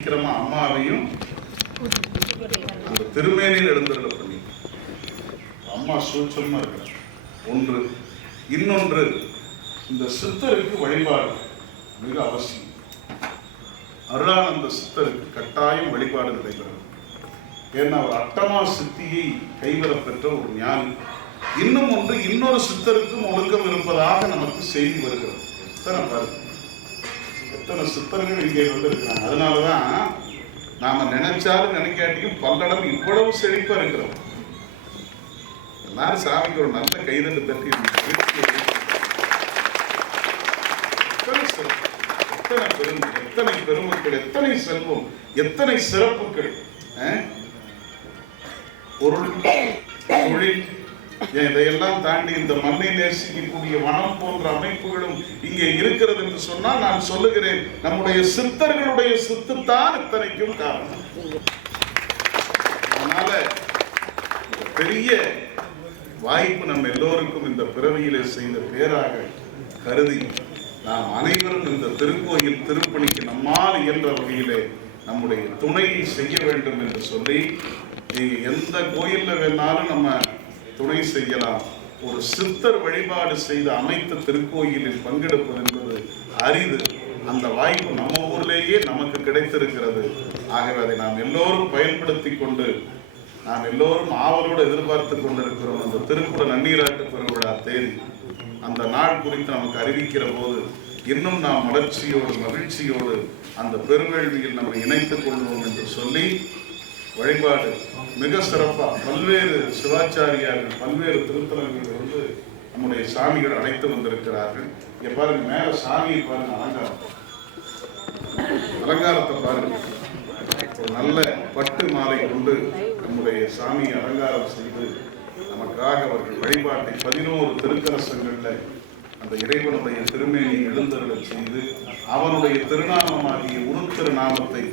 சீக்கிரமா அம்மாவையும் அந்த திருமேனியில் எழுந்தருள பண்ணி அம்மா சூட்சமா இருக்கிறார். ஒன்று. இன்னொன்று, இந்த சித்தருக்கு வழிபாடு மிக அவசியம். அருளானந்த சித்தருக்கு கட்டாயம் வழிபாடு நடைபெறும். ஏன்னா அவர் அட்டமா சித்தியை கைவர பெற்ற ஒரு ஞானி. இன்னும் ஒன்று, இன்னொரு சித்தருக்கும் ஒழுக்கம் இருப்பதாக நமக்கு செய்தி வருகிறது. எத்தனை பாருங்க, எத்தனை சித்தர்கள் இங்கே வந்து இருக்கிறாங்க. அதனாலதான் நாம நினைச்சாலும் நினைக்காட்டியும் பல்லடம் இவ்வளவு செழிப்பா இருக்கிறோம். எல்லாரும் சாமிக்கு ஒரு நல்ல கைதட்டு தட்டி எத்தனை பெருமை, எத்தனை பெருமக்கள், எத்தனை செல்வம், எத்தனை சிறப்புகள், பொருள், தொழில், இதையெல்லாம் தாண்டி இந்த மண்ணை நேசிக்கக்கூடிய வனம் போன்ற அமைப்புகளும் இங்கே இருக்கிறது என்று சொன்னால் நான் சொல்லுகிறேன், நம்முடைய சித்தர்களுடைய சித்துத்தான் இத்தனைக்கும் காரணம். அதனால பெரிய வாய்ப்பு நம்ம எல்லோருக்கும் இந்த பிறவியிலே செய்த பேராக கருதி நாம் அனைவரும் இந்த திருக்கோயில் திருப்பணிக்கு நம்மால் இயன்ற வகையிலே நம்முடைய துணையை செய்ய வேண்டும் என்று சொல்லி, நீங்க எந்த கோயில்ல வேணாலும் நம்ம துணை செய்யலாம். ஒரு சித்தர் வழிபாடு செய்த அனைத்து திருக்கோயிலில் பங்கெடுப்பது என்பது அரிது. அந்த வாய்ப்பு நம்ம ஊர்லேயே நமக்கு கிடைத்திருக்கிறது. ஆகவே அதை நாம் எல்லோரும் பயன்படுத்தி கொண்டு நாம் எல்லோரும் ஆவலோடு எதிர்பார்த்து கொண்டிருக்கிறோம். அந்த திருக்குட நன்னீராட்டு பெருவிழா தேதி, அந்த நாள் குறித்து நமக்கு அறிவிக்கிற போது இன்னும் நாம் மலர்ச்சியோடு மகிழ்ச்சியோடு அந்த பெருவேள்வியில் நம்ம இணைத்துக் கொள்வோம் என்று சொல்லி, வழிபாடு மிக சிறப்பாக பல்வேறு சிவாச்சாரியார்கள் பல்வேறு திருத்தலங்கள் வந்து நம்முடைய சாமிகள் அழைத்து வந்திருக்கிறார்கள். இங்க பாருங்க, மேல சாமியை பாருங்க, அலங்காரத்தை பாருங்க. ஒரு நல்ல பட்டு மாலை கொண்டு நம்முடைய சாமியை அலங்காரம் செய்து நமக்காக அவர்கள் வழிபாட்டை 11 திருக்கரசங்கள்ல அந்த இறைவனுடைய திருமேனியை எழுந்தருளச் செய்து அவனுடைய திருநாமமாகிய உருத்திரு நாமத்தை